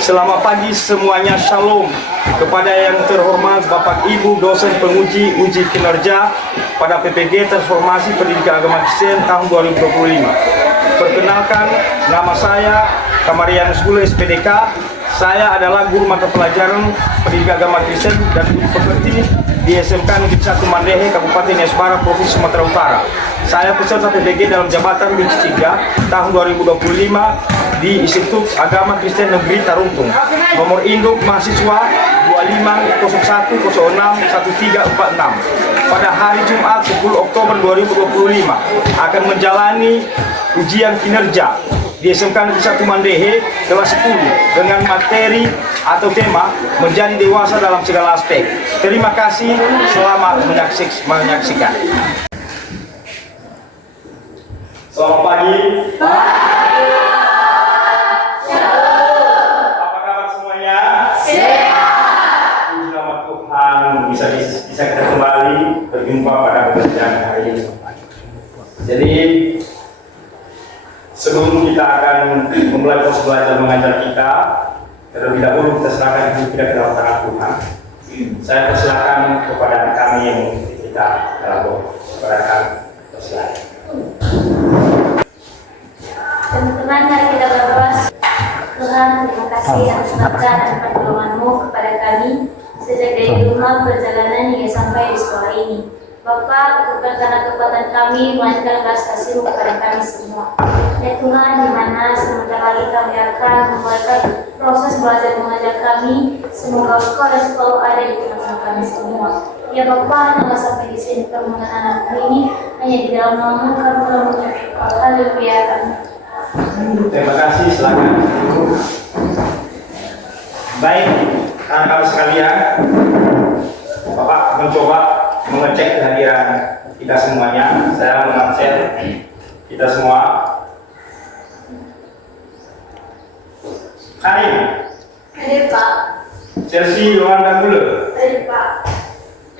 Selamat pagi semuanya, Shalom. Kepada yang terhormat Bapak Ibu dosen penguji uji kinerja pada PPG Transformasi Pendidikan Agama Kristen tahun 2025. Perkenalkan, nama saya Kamarianus Gule SPDK. Saya adalah guru mata pelajaran Pendidikan Agama Kristen dan guru pekerti di SMK Negeri 1 Mandehe, Kabupaten Nias Barat, Provinsi Sumatera Utara. Saya peserta PPG dalam jabatan Divisi 3 tahun 2025 di Institut Agama Kristen Negeri Taruntung. Nomor induk mahasiswa 2501061346. Pada hari Jumat 10 Oktober 2025 akan menjalani ujian kinerja di SMK Negeri 1 Mandehe kelas 10 dengan materi atau tema menjadi dewasa dalam segala aspek. Terima kasih, selamat menyaksikan. Selamat pagi. Apa kabar semuanya? Sehat. Puji nama Tuhan, bisa kita kembali berjumpa pada pembelajaran hari ini. Jadi sebelum kita akan memulai proses belajar mengajar kita, terlebih dahulu kita serahkan hidup kita ke dalam tangan Tuhan. Saya persilakan kepada kami yang mengikuti kita dalam doa. Kepada kami, persilakan. Teman-teman, mari kita berdoa. Tuhan, terima kasih atas berkat dan pertolongan-Mu kepada kami sejak dari rumah perjalanan hingga sampai di sekolah ini. Bapa, bukan karena kekuatan kami, melainkan belas kasih-Mu kepada kami semua. Ya Tuhan, di mana sebentar lagi kami akan memulai proses belajar mengajar kami, semoga Engkau dan selalu ada di tengah-tengah kami semua. Ya Bapa, nama sampai di sini permohonan anak ini hanya di dalam nama-Mu kami telah mengucap syukur. Haleluya. Terima kasih, silakan. Baik, anak-anak sekalian, Bapak mencoba mengecek kehadiran kita semuanya. Saya mengabsen kita semua. Karim. Hadir Pak. Chelsea Yolanda Gule. Hadir Pak.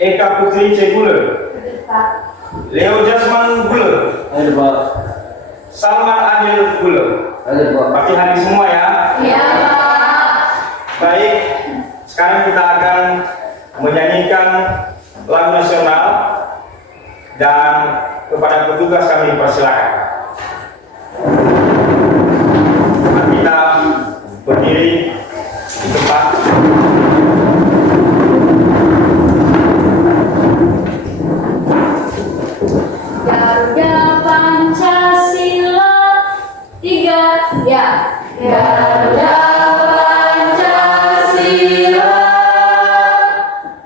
Eka Putri C. Gule. Hadir Pak. Leo Jasman Gule. Hadir Pak. Salman Adil Gule. Hadir Pak. Pagi hari semua ya. Ya Pak. Baik, sekarang kita akan menyanyikan lagu nasional dan kepada petugas kami dipersilakan. Kita berdiri di tempat. Garuda Pancasila 3 ya. Garuda Pancasila,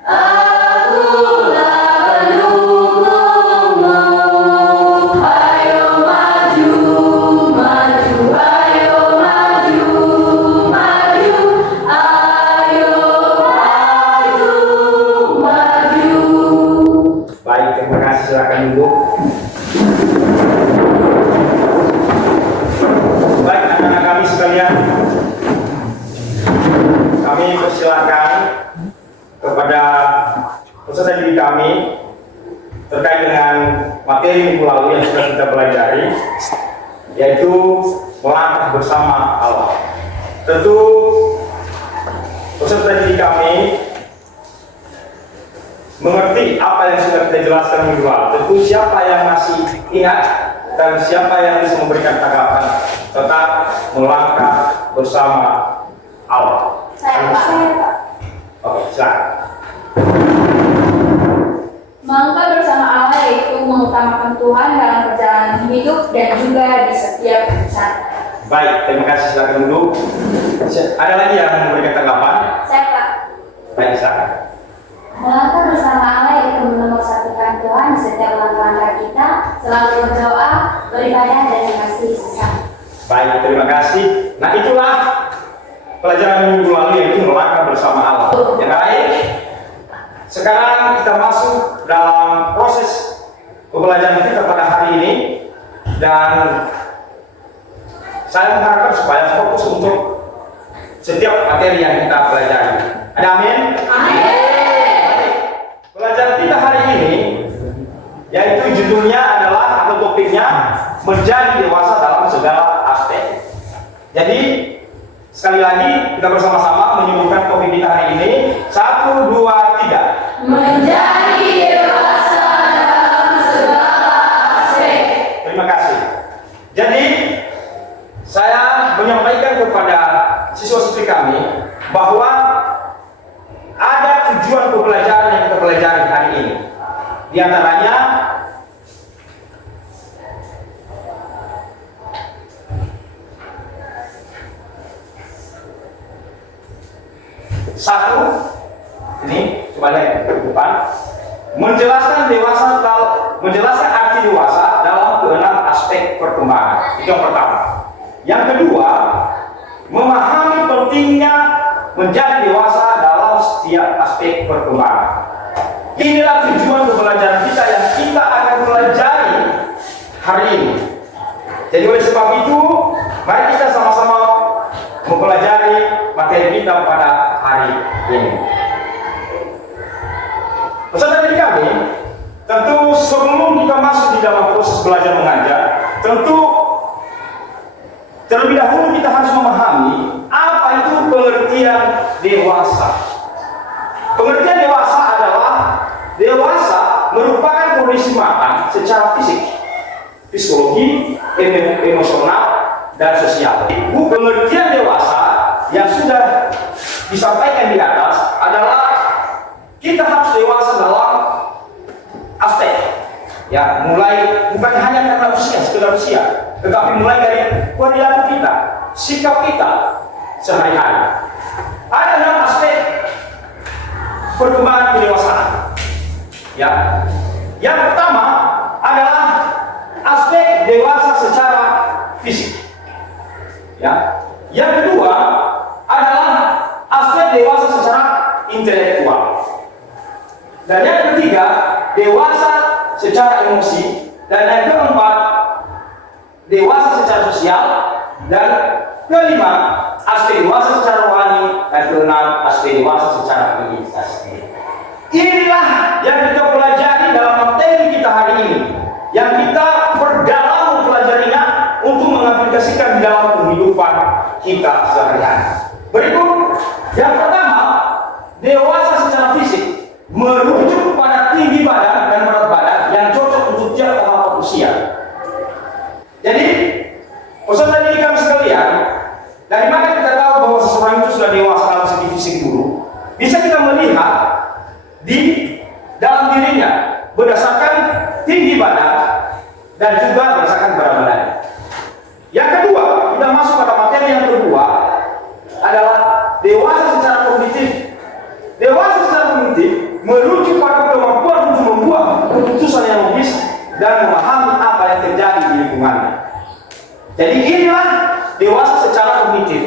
akulah pendukungmu. Ayo maju, maju, ayo maju, maju, ayo maju, maju. Baik, terima kasih, silakan duduk. Baik, anak-anak kami sekalian, kami persilakan kepada peserta didik kami terkait dengan materi minggu lalu yang sudah kita pelajari, yaitu melangkah bersama Allah. Tentu peserta didik kami mengerti apa yang sudah kita jelaskan minggu lalu. Tentu siapa yang masih ingat dan siapa yang bisa memberikan tanggapan tentang melangkah bersama Allah. Saya Pak. Oke, silakan. Melangkah bersama Allah yaitu mengutamakan Tuhan dalam perjalanan hidup dan juga di setiap rencana. Baik, terima kasih, silakan duduk. Ada lagi yang memberikan tanggapan? Saya Pak. Baik, silakan. Melangkah bersama Allah yaitu menomorsatukan Tuhan di setiap langkah-langkah kita, selalu berdoa, beribadah dan mengasihi sesama. Baik, terima kasih. Nah, itulah pelajaran minggu lalu, yaitu melangkah bersama Allah. Yang baik. Sekarang kita masuk dalam proses pembelajaran kita pada hari ini, dan saya mengharapkan supaya fokus untuk setiap materi yang kita pelajari. Ada amin? Amin. Pelajaran kita hari ini, yaitu judulnya adalah atau topiknya menjadi dewasa dalam segala aspek. Jadi Sekali lagi kita bersama-sama menyebutkan topik kita hari ini. 1, 2, 3. Menjadi dewasa dalam segala aspek. Terima kasih. Jadi saya menyampaikan kepada siswa-siswi kami bahwa ada tujuan pembelajaran yang kita pelajari hari ini. Di antaranya satu, ini coba lihat ke depan, menjelaskan arti dewasa dalam keenam aspek perkembangan. Itu yang pertama. Yang kedua, memahami pentingnya menjadi dewasa dalam setiap aspek perkembangan. Inilah tujuan pembelajaran kita yang kita akan pelajari hari ini. Jadi oleh sebab itu, mari kita sama-sama mempelajari materi kita pada hari ini. Pesan dari kami, tentu sebelum kita masuk di dalam proses belajar mengajar, tentu terlebih dahulu kita harus memahami apa itu pengertian dewasa. Pengertian dewasa adalah dewasa merupakan kondisi matang secara fisik, psikologi, emosional, dan sosial. Pengertian dewasa yang sudah disampaikan di atas adalah kita harus dewasa dalam aspek, ya, mulai bukan hanya karena usia, sekedar usia, tetapi mulai dari perilaku kita, sikap kita sehari-hari. Ada 6 aspek perkembangan kedewasaan. Ya, yang pertama adalah aspek dewasa secara fisik. Ya, yang kedua adalah aspek dewasa secara intelektual. Dan yang ketiga, dewasa secara emosi. Dan yang keempat, dewasa secara sosial. Dan kelima, aspek dewasa secara rohani. Dan keenam, aspek dewasa secara identitas. Inilah yang kita pelajari dalam materi kita hari ini, yang kita perdalam mempelajarinya untuk mengaplikasikan di dalam kehidupan kita sehari-hari. Berikut, yang pertama, dewasa secara fisik merujuk pada tinggi badan dan berat badan yang cocok untuk tiap tahapan usia. Jadi, peserta didik kami sekalian, dari mana kita tahu bahwa seseorang itu sudah dewasa dalam segi fisik dulu? Bisa kita melihat di dalam dirinya berdasarkan tinggi badan dan juga berdasarkan berat badan. Yang kedua, kita masuk pada materi yang kedua adalah dewasa secara kognitif. Dewasa secara kognitif merujuk pada kemampuan untuk membuat keputusan yang logis dan memahami apa yang terjadi di lingkungannya. Jadi inilah dewasa secara kognitif.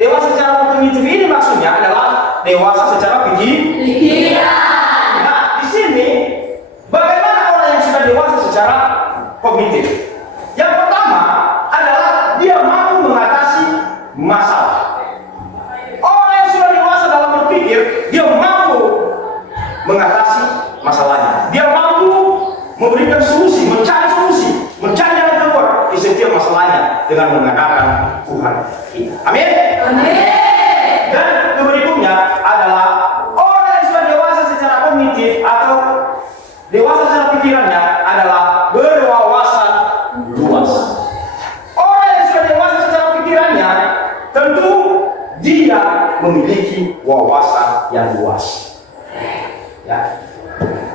Dewasa secara kognitif ini maksudnya adalah dewasa secara pikiran. Nah, di sini bagaimana orang yang sudah dewasa secara kognitif? Yang pertama adalah dia mampu mengatasi masalah. Orang yang sudah dewasa dalam berpikir, dia mampu mengatasi masalahnya. Dia mampu memberikan solusi, mencari jalan keluar di setiap masalahnya dengan mengandalkan Tuhan kita. Amin. Amin. Dan berikutnya adalah orang yang sudah dewasa secara kognitif atau dewasa secara pikirannya adalah berwawasan luas. Orang yang sudah dewasa secara pikirannya tentu dia memiliki wawasan yang luas. Ya.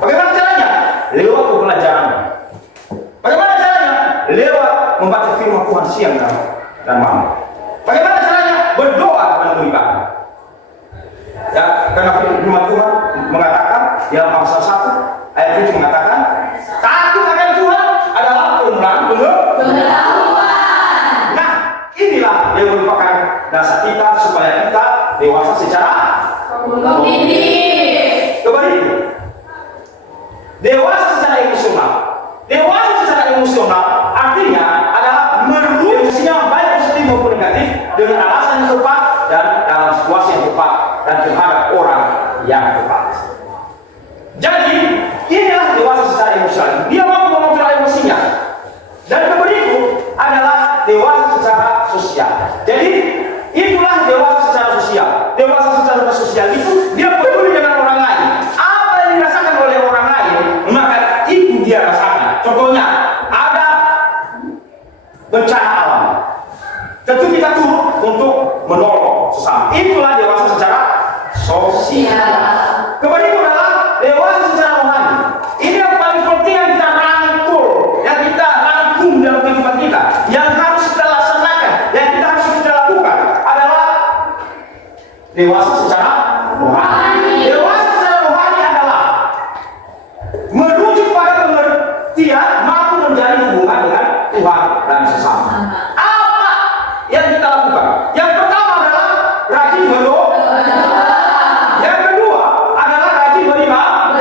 Bagaimana caranya? Lewat pembelajarannya. Bagaimana caranya? Lewat membaca firman Tuhan siang dan malam. Bagaimana caranya? Berdoa dan beribadah. Ya, karena firman Tuhan mengatakan dalam Amsal 1 ayat 7 mengatakan, takut akan Tuhan adalah pengetahuan. Nah, inilah yang merupakan dasar kita supaya kita dewasa secara kognitif. Kembali, dewasa secara emosional. Dewasa secara emosional artinya adalah merujuk emosinya baik positif maupun negatif dengan alasan yang tepat dan dalam situasi yang tepat dan terhadap orang yang tepat. Jadi inilah dewasa secara emosional. Dia mampu mengontrol emosinya. Dan berikut adalah dewasa secara sosial. Jadi itulah sesama. Itulah dewasa secara sosial. Kemudian itu adalah dewasa secara rohani. Ini yang paling penting yang kita rangkul, yang kita rangkum dalam kehidupan kita, yang harus kita laksanakan, yang kita harus kita lakukan adalah dewasa secara rohani. Dewasa secara rohani adalah merujuk pada pengertian mampu menjalin hubungan dengan Tuhan dan sesama. Apa yang kita lakukan? Yang pertama adalah rajin berdoa. Yang kedua adalah rajin beribadah.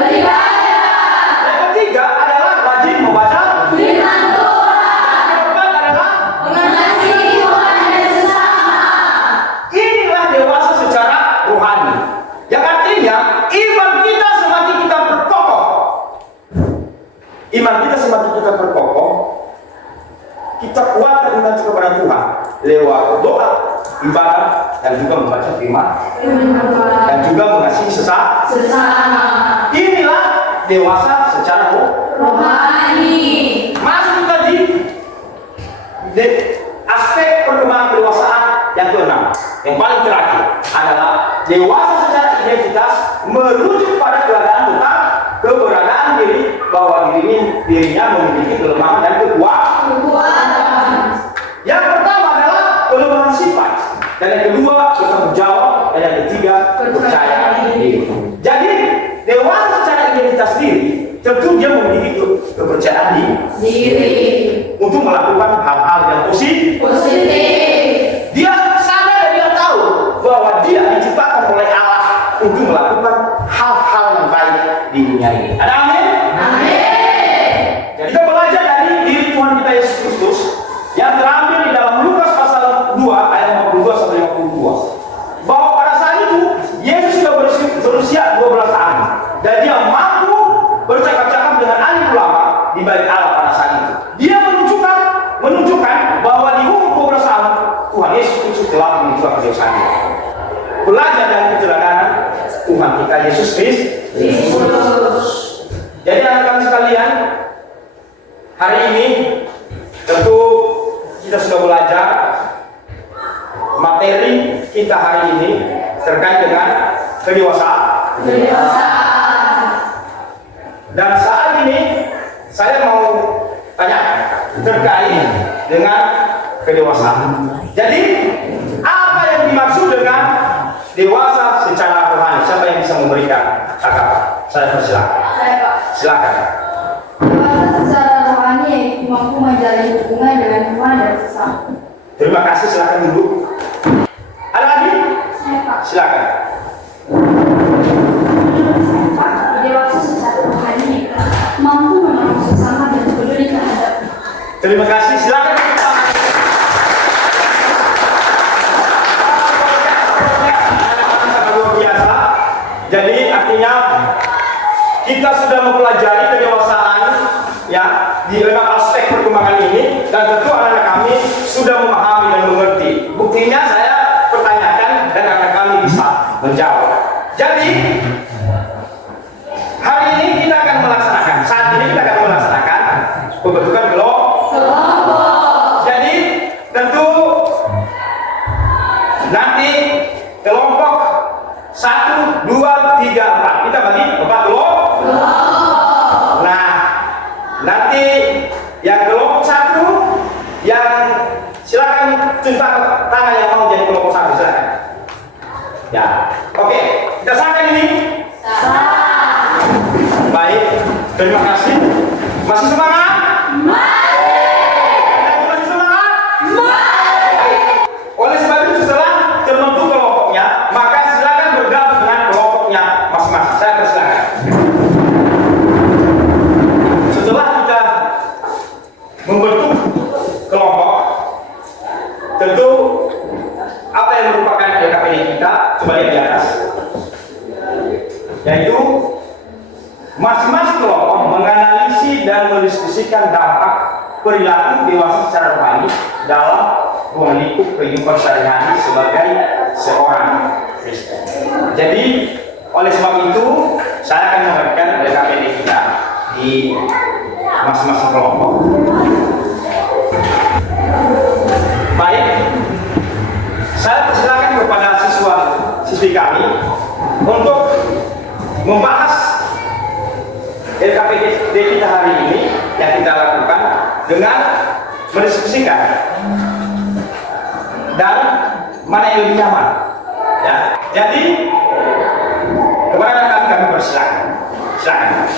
Yang ketiga adalah rajin membaca firman Tuhan. Yang keempat adalah mengasihi Tuhan dan sesama. Inilah dewasa secara rohani. Yang artinya iman kita semakin kita berkokoh. Iman kita semakin kita berkokoh, kita kuatkan iman kepada Tuhan lewat doa, ibadah, dan juga membaca firman dan juga mengasihi sesama. Inilah dewasa secara rohani. Masuk tadi di aspek perkembangan kedewasaan yang keenam, yang paling terakhir adalah dewasa secara identitas, merujuk pada keadaan tentang keberadaan diri, bahwa dirinya memiliki kelemahan dan kekuatan. Yang pertama adalah kelemahan sifat, dan yang kedua bertanggung jawab, dan yang ketiga percaya diri. Jadi dewasa secara identitas diri tentu dia memiliki kepercayaan diri untuk melakukan hal-hal yang positif. Dia sadar dan dia tahu bahwa dia diciptakan oleh Allah untuk melakukan hal-hal yang baik di dunia ini. Ada amin? Jadi kita belajar dari diri Tuhan kita Yesus Kristus yang terambil di dalam Lukas pasal 2 ayat 52 sampai 52, bahwa pada saat itu Yesus sudah berusia 12 tahun dan dia mampu bercakap-cakap dengan alim ulama di bait Allah pada saat itu. Dia menunjukkan bahwa di umur 12 tahun Tuhan Yesus Kristus telah menunjukkan kedewasaan. Belajar dari keteladanan Tuhan kita Yesus Kristus. Jadi anak-anak sekalian, hari ini tentu kita sudah belajar materi kita hari ini terkait dengan kedewasaan. Dan saat ini saya mau tanyakan terkait dengan kedewasaan. Jadi apa yang dimaksud dengan dewasa secara rohani? Siapa yang bisa memberikan tanggapan? Saya persilakan. Silakan. Dewasa secara rohani yaitu mampu menjalin hubungan dengan Tuhan dan sesama. Terima kasih, silakan dulu. Ada lagi? Silakan. Dewasa secara rohani yaitu mampu menolong sesama dan peduli terhadap. Terima kasih, silakan. Luar biasa. Jadi artinya kita sudah mempelajari kedewasaan ya di 6 aspek perkembangan ini, dan tentu anak-anak kami sudah memahami dan mengerti. Buktinya saya pertanyakan dan anak kami bisa menjawab. Jadi hari ini kita akan melaksanakan, saat ini kita akan melaksanakan pembentukan kelompok. Jadi tentu nanti kelompok 1, 2, 3, 4 kita bagi 4 kelompok. Nah, nanti yang kelompok 1 yang silakan centang tangan yang mau jadi kelompok 1, silakan. Ya, oke, kita sahkan ini. Baik, terima kasih. Masih semangat? Masih semangat? Oleh sebab itu setelah terbentuk kelompoknya, maka silakan bergabung dengan kelompoknya masing-masing. Saya persilakan. Setelah kita membentuk kelompok, tentu apa yang merupakan LKPD kita coba lihat di atas, yaitu masing-masing kelompok menganalisis dan mendiskusikan dampak perilaku dewasa secara rohani dalam ruang lingkup kehidupan sehari-hari sebagai seorang Kristen. Jadi oleh sebab itu saya akan memberikan LKPD kita di masing-masing kelompok. Baik, saya persilakan kepada diskusi kami untuk membahas LKPD kita hari ini yang kita lakukan dengan mendiskusikan dan mana yang lebih nyaman. Ya. Jadi kepada kami persilakan. Silakan.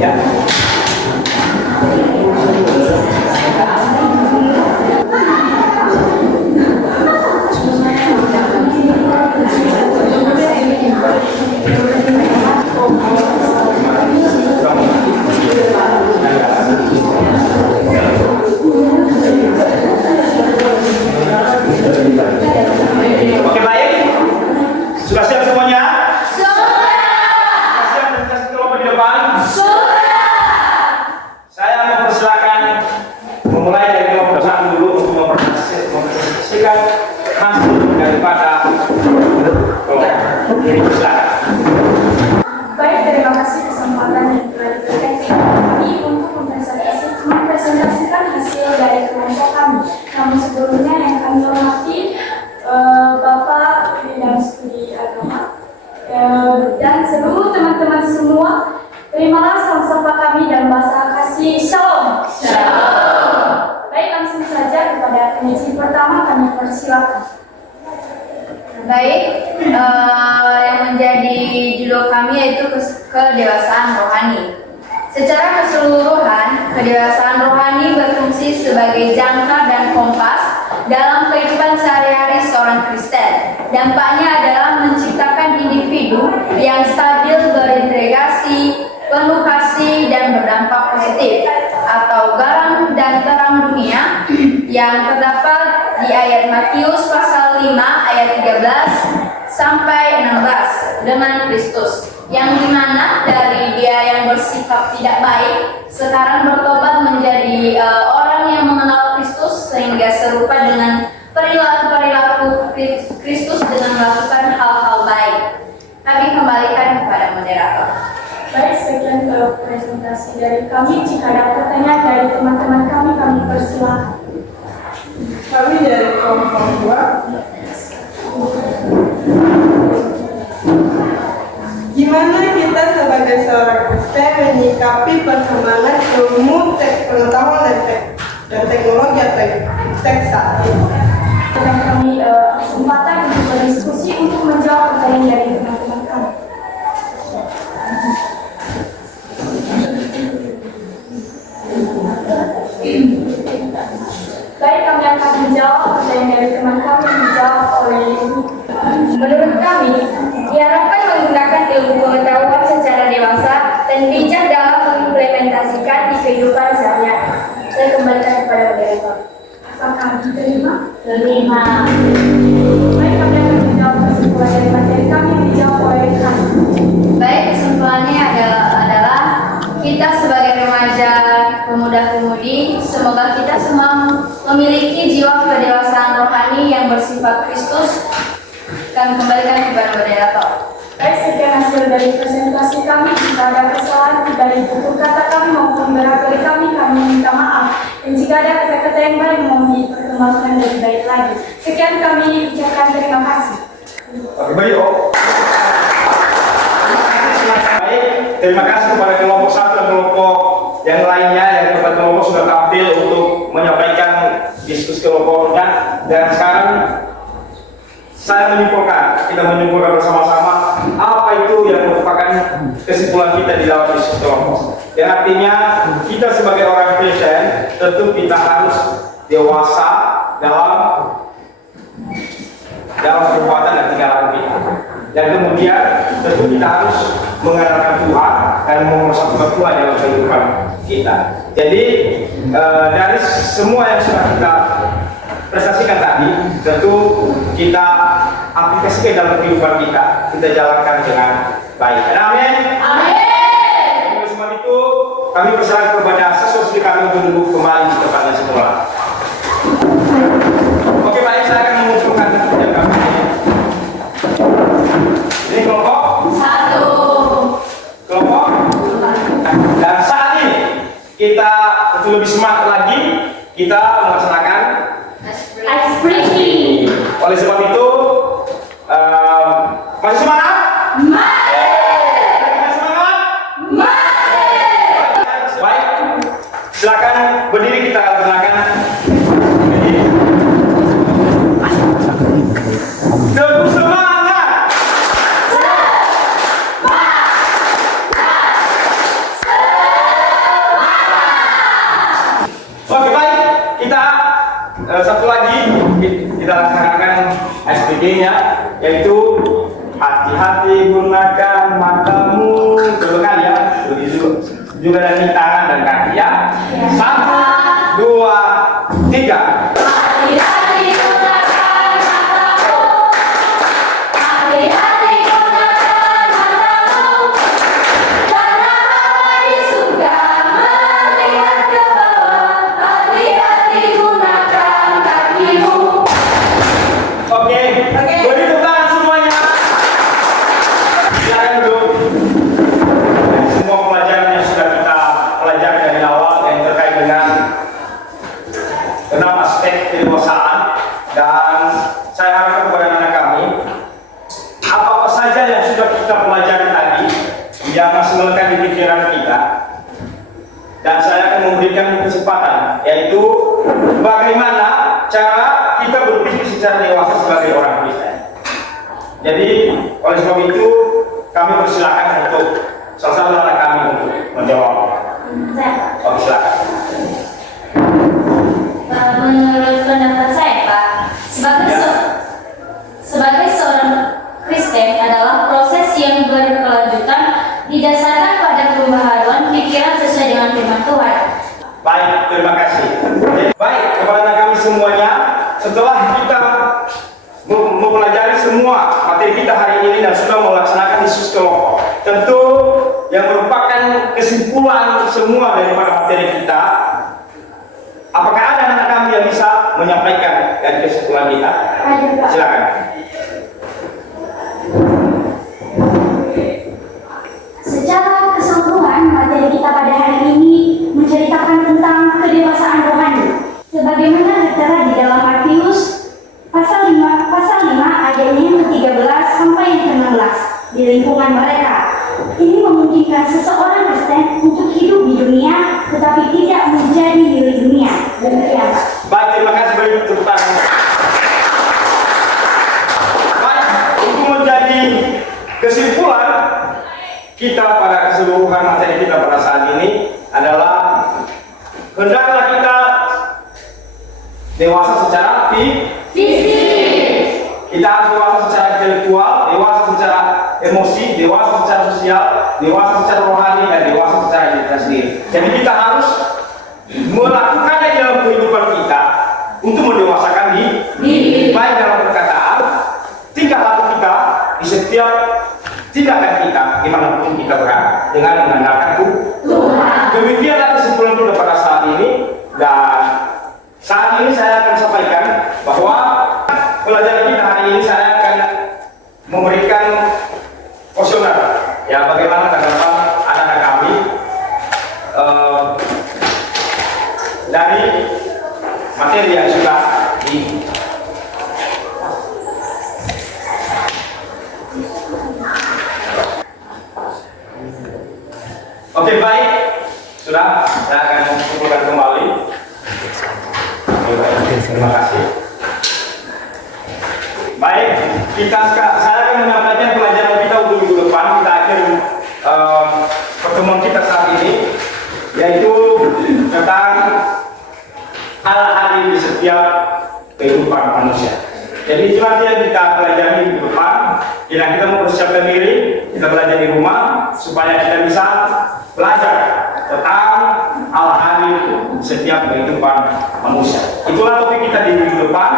Ya. Oke, baik. Sudah siap semuanya? Sudah siap presentasi kelompok di depan? Saya mempersilakan memulai dari kelompok satu dulu untuk mempresentasikan hasil daripada kelompok ini. Silakan. Baik, terima kasih kesempatan yang telah diberikan kepada kami untuk mempresentasikan hasil dari kelompok kami. Namun sebelumnya yang kami hormati Bapak Bidang Studi Agama dan seluruh teman-teman semua, terimalah salam sapa kami dan bahasa kasih Shalom. Shalom. Baik, langsung saja kepada penyaji pertama kami persilakan. Baik, yang menjadi judul kami yaitu kedewasaan rohani. Secara keseluruhan, kedewasaan rohani berfungsi sebagai jangkar dan kompas dalam kehidupan sehari-hari seorang Kristen. Dampaknya adalah menciptakan individu yang stabil, berintegrasi, penuh kasih, dan berdampak positif, atau garam dan terang dunia yang terdapat di ayat Matius pasal 5 ayat 13 sampai 16 dengan Kristus, yang dimana dari dia yang bersikap tidak baik sekarang bertobat menjadi orang yang mengenal Kristus sehingga serupa dengan perilaku Kristus dengan melakukan hal-hal baik. Kami kembalikan kepada moderator. Baik, sekian presentasi dari kami. Jika ada pertanyaan dari teman-teman kami persilakan. Kami dari kelompok 2. Gimana kita sebagai seorang Kristen menyikapi perkembangan ilmu pengetahuan dan teknologi atau teks saat ini? Dan kami kesempatan untuk berdiskusi untuk menjawab pertanyaan dari teman-teman kami. Baik, kami akan menjawab pertanyaan dari teman kami yang dijawab oleh Ibu. Menurut kami, diharapkan menggunakan ilmu pengetahuan secara dewasa dan bijak dalam mengimplementasikan di kehidupan sehari-hari. Saya kembalikan kepada moderator. Apakah diterima? Terima. Baik, kami akan menjawab kesimpulan dari materi kami yang dijawab oleh kami. Baik, kesimpulannya adalah kita sebagai remaja, pemuda-pemudi, semoga kita semua memiliki jiwa kedewasaan rohani yang bersifat Kristus. Kami kembalikan kepada moderator. Baik, sekian hasil dari presentasi kami. Jika ada kesalahan dari tutur kata kami maupun barangkali kami minta maaf. Dan jika ada kata-kata yang baik mohon diperkembangkan lebih baik lagi. Sekian kami ucapkan terima kasih. Oke, baik, Baik, terima kasih kepada kelompok satu dan kelompok yang lainnya yang kepada kelompok sudah tampil untuk menyampaikan diskusi kelompoknya. Dan sekarang saya kita menyimpulkan bersama-sama apa itu yang merupakan kesimpulan kita di dalam diskusi kelompok. Yang artinya kita sebagai orang Kristen tentu kita harus dewasa dalam perbuatan dan tingkah kita. Dan kemudian tentu kita harus mengandalkan Tuhan dan memersatukan Tuhan dalam kehidupan kita. Jadi dari semua yang sudah kita prestasikan tadi, tentu kita aplikasikan dalam kehidupan kita jalankan dengan baik. Amin. Amin. Oleh sebab itu, kami persilakan kepada siswa kami untuk duduk kembali di tempatnya semula. Oke, baik, saya akan mengusulkan kerja kami. Ini kelompok 1. itu lebih semangat lagi, kita melaksanakan Ice breaking. oleh sebab itu, masih semangat? Masih semangat? Baik, silakan berdiri, kita laksanakan. Teguh semangat. Oke, baik, kita satu lagi kita laksanakan SPG-nya, yaitu hati-hati gunakan matamu. Betul ya, juga dari tangan dan kaki ya. 1, 2, 3. Hati-hati gunakan matamu. Hati-hati gunakan matamu. Karena Allah di surga melihat ke bawah. Hati-hati gunakan kakimu. Oke, beri tepuk tangan semuanya. Silakan duduk. Semua pelajaran yang sudah kita pelajari dari awal yang terkait dengan 6 aspek kedewasaan, dan saya harapkan kepada anak kami, apa-apa saja yang sudah kita pelajari tadi yang masih melekat di pikiran kita, dan saya akan memberikan kesempatan, yaitu bagaimana cara kita berpikir secara dewasa sebagai orang Kristen. Jadi oleh sebab itu kami persilakan untuk salah satu anak kami untuk menjawab. Oke, silakan. Menurut pendapat saya, Pak, sebagai seorang Kristen adalah proses yang berkelanjutan didasarkan pada pembaharuan pikiran sesuai dengan firman Tuhan. Baik, terima kasih. Baik, kepada anak kami semuanya, setelah kita mempelajari semua materi kita hari ini dan sudah melaksanakan diskusi kelompok, tentu yang merupakan kesimpulan semua daripada materi kita, apakah ada anak kami yang bisa menyampaikan dari kesimpulan kita? Silakan. Secara keseluruhan, materi kita pada hari ini menceritakan tentang kedewasaan rohani. Sebagaimana tertera di dalam Matius pasal 5 ayatnya yang ke-13 sampai yang ke-16 di lingkungan mereka. Ini memungkinkan seseorang Kristen untuk hidup di dunia tetapi tidak menjadi milik dunia. Demikian, Pak. Baik, terima kasih, beri tepuk tangan. Baik, untuk menjadi kesimpulan kita pada keseluruhan materi kita pada saat ini adalah hendaklah kita dewasa secara fisik. Kita harus dewasa secara intelektual, dewasa secara emosi, dewasa secara sosial, dewasa secara rohani, dan dewasa secara identitas diri. Jadi kita harus melakukannya dalam kehidupan kita untuk mendewasakan diri, baik dalam perkataan, tingkah laku kita, di setiap tindakan kita, dimanapun kita berada, dengan mengandalkan Tuhan. Demikianlah kesimpulan kita pada saat ini, dan saat ini saya akan sampaikan bahwa pelajaran kita hari ini saya akan memberikan kuesioner, ya, bagaimana tanggapan anak-anak kami dari materi yang sudah di Oke, baik, sudah, saya akan kumpulkan kembali. Terima kasih. Baik, saya akan menyampaikan pelajaran kita untuk minggu depan. Kita akhiri pertemuan kita saat ini, yaitu tentang hal-hal di setiap kehidupan manusia. Jadi itu nanti yang kita pelajari minggu depan. Kita mempersiapkan diri, kita belajar di rumah supaya kita bisa belajar tentang hal-hal setiap kehidupan manusia. Itulah topik kita di minggu depan.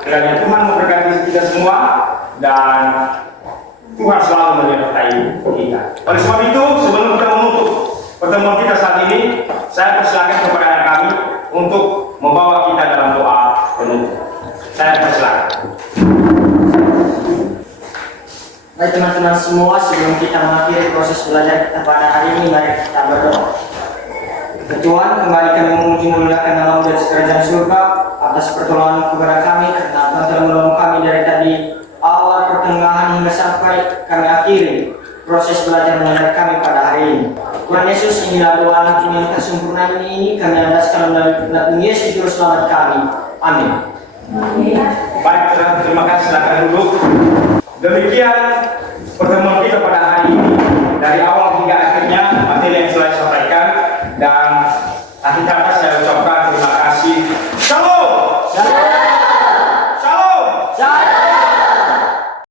Kiranya Tuhan memberkati kita semua dan Tuhan selalu menyertai kita. Oleh sebab itu, sebelum kita menutup pertemuan kita saat ini, saya persilakan kepada anak kami untuk membawa kita dalam doa penutup. Saya persilakan. Baik teman-teman semua, sebelum kita mengakhiri proses belajar kita pada hari ini, mari kita berdoa. Tuhan, kembali kami memuji memuliakan nama dari kerajaan surga atas pertolongan kepada kami, karena Tuhan telah menolong kami dari tadi awal pertengahan hingga sampai kami akhiri proses belajar mengajar kami pada hari ini. Tuhan Yesus, inilah doa anak yang kesempurnaan ini kami andaskan melalui Yesus Juru Selamat kami. Amin. Baik, terima kasih, silakan duduk. Demikian pertemuan kita pada hari ini, dari awal hingga akhirnya materi yang telah